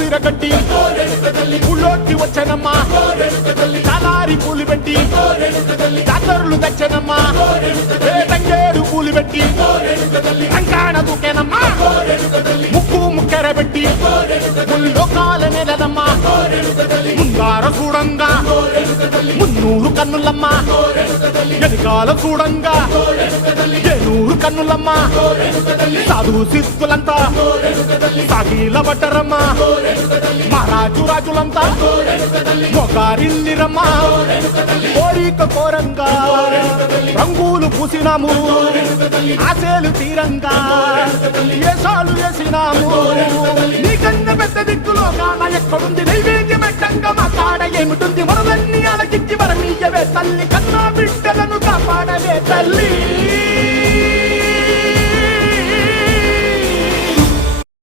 సీర కట్టి ఊళ్ళోకి వచ్చనమ్మా చాలారి పూలు పెట్టి జాతరులు తెచ్చనమ్మా తంగేడు పూలు పెట్టి కంకాణ దూకేనమ్మా ముక్కు ముక్కెర పెట్టి ముల్లోకాల నెలనమ్మా ముంగార చూడంగా మున్నూరు కన్నులమ్మా వెనకాల చూడంగా ఏనూరు కన్నులమ్మా సాధు శిస్తులంతా సాగిల పడ్డరమ్మా మహారాజు రాజులంతా మొగారిల్లిరమ్మా కోరిక కోరంగా రంగులు పూసినాము ఆశలు తీరంగా ఏసాలు వేసినాము నీకన్నా పెద్ద దిక్కులో కాన ఎక్కడుంది నైవేద్యం ఎట్టంగా మా కాడ ఏమిటుంది మనలన్నీ అలకిచ్చి వరమీయవే తల్లి కన్నా బిడ్డలను కాపాడవే తల్లి